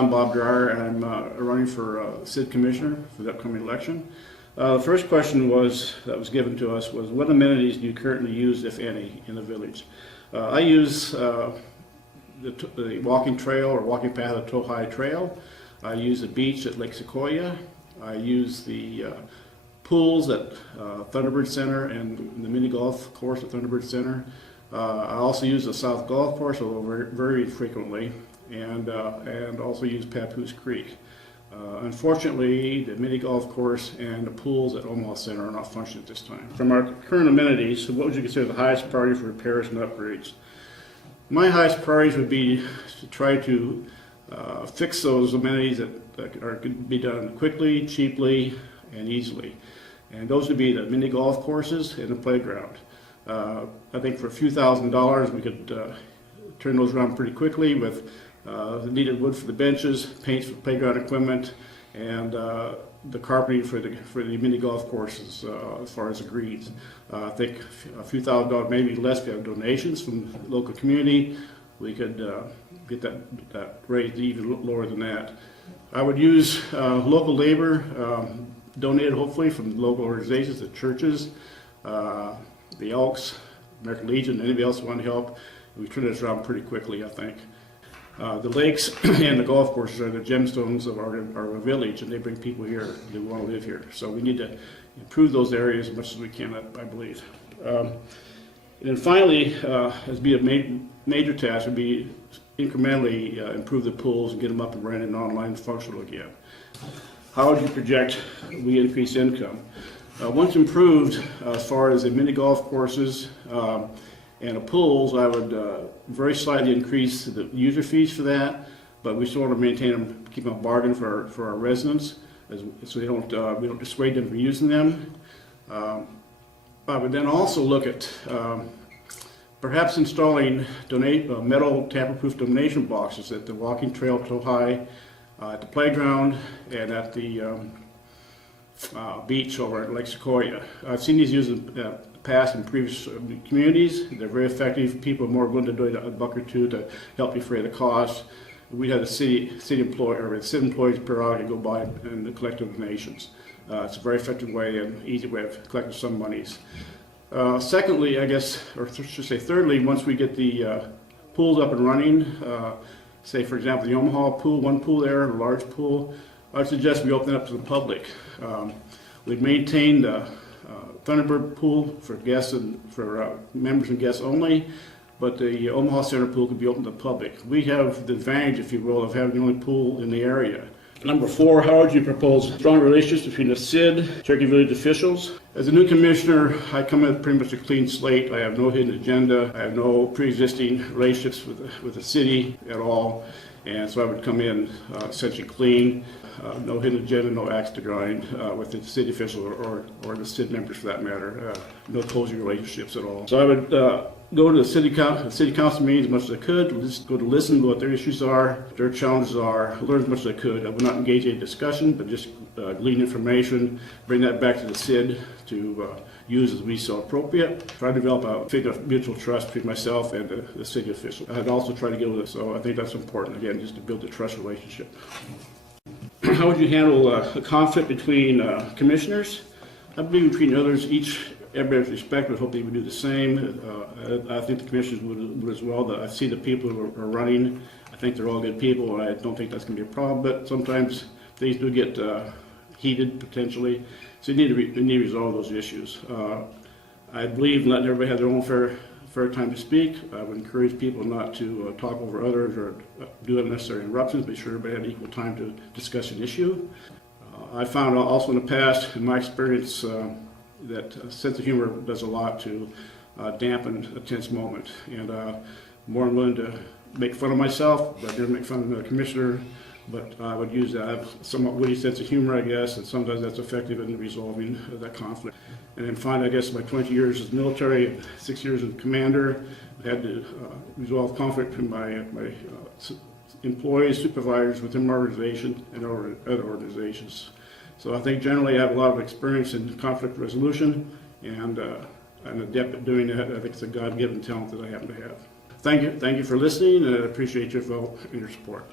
I'm Bob Dreyer, and I'm running for SID Commissioner for the upcoming election. The first question that was given to us was, what amenities do you currently use, if any, in the village? I use the walking trail or walking path of Tohai Trail. I use the beach at Lake Sequoia. I use the pools at Thunderbird Center and the mini golf course at Thunderbird Center. I also use the South Golf Course, although very frequently, and also use Papoose Creek. Unfortunately, the mini golf course and the pools at Omaha Center are not functioning at this time. From our current amenities, what would you consider the highest priority for repairs and upgrades? My highest priorities would be to try to fix those amenities that could be done quickly, cheaply, and easily. And those would be the mini golf courses and the playground. I think for a few $1,000s we could turn those around pretty quickly with the needed wood for the benches, paints for playground equipment, and the carpeting for the mini golf courses as far as the greens. I think a few $1,000s, maybe less, if we have donations from the local community, we could get that raised even lower than that. I would use local labor, donated hopefully from local organizations, the churches, the Elks, American Legion, anybody else want to help. We turn this around pretty quickly, I think. The lakes and the golf courses are the gemstones of our village, and they bring people here that want to live here. So we need to improve those areas as much as we can, I believe. And then finally, as be a major task, would be incrementally improve the pools and get them up and running and online functional again. How would you project we increase income? Once improved, as far as the mini golf courses and the pools, I would very slightly increase the user fees for that, but we still want to maintain them, keep them a bargain for our residents, so we don't dissuade them from using them. I would then also look at perhaps installing metal tamper-proof donation boxes at the walking trail Tohai, at the playground, and at the beach over at Lake Sequoia. I've seen these used in the past in previous communities. They're very effective. People are more willing to donate a buck or two to help defray the cost. We had a city employees periodically go by and collect donations. It's a very effective way and easy way of collecting some monies. Secondly, I guess, or I should say thirdly, once we get the pools up and running, say for example the Omaha pool, one pool there, a large pool, I suggest we open it up to the public. We've maintained the Thunderbird pool for guests and for members and guests only, but the Omaha Center pool could be open to the public. We have the advantage, if you will, of having the only pool in the area. Number 4, how would you propose strong relationships between the SID, Cherokee Village officials? As a new commissioner, I come in with pretty much a clean slate. I have no hidden agenda. I have no pre-existing relationships with the city at all. And so I would come in essentially clean, no hidden agenda, no axe to grind with the city officials or the SID members for that matter, no cozy relationships at all. So I would go to the city council meetings as much as I could, just go to listen to what their issues are, their challenges are, learn as much as I could. I would not engage in discussion, but just glean information, bring that back to the SID to use as we so appropriate. Try to develop a figure of mutual trust between myself and the city officials. I'd also try to get with it, so I think that's important, again, just to build a trust relationship. How would you handle a conflict between commissioners? I believe between others, everybody with respect would hope they would do the same. I think the commissioners would as well. I see the people who are running. I think they're all good people, and I don't think that's going to be a problem, but sometimes things do get heated potentially. So you need to resolve those issues. I believe in letting everybody have their own fair time to speak. I would encourage people not to talk over others or do unnecessary interruptions. Make sure everybody had equal time to discuss an issue. I found also in the past, in my experience, that a sense of humor does a lot to dampen a tense moment. And I'm more than willing to make fun of myself, but I never make fun of the commissioner. But I would use that. I have a somewhat witty sense of humor, I guess, and sometimes that's effective in resolving that conflict. And then finally, I guess my 20 years as military, 6 years as commander, I had to resolve conflict between my employees, supervisors within my organization and other organizations. So I think generally I have a lot of experience in conflict resolution, and I'm adept at doing that. I think it's a God-given talent that I happen to have. Thank you for listening, and I appreciate your vote and your support.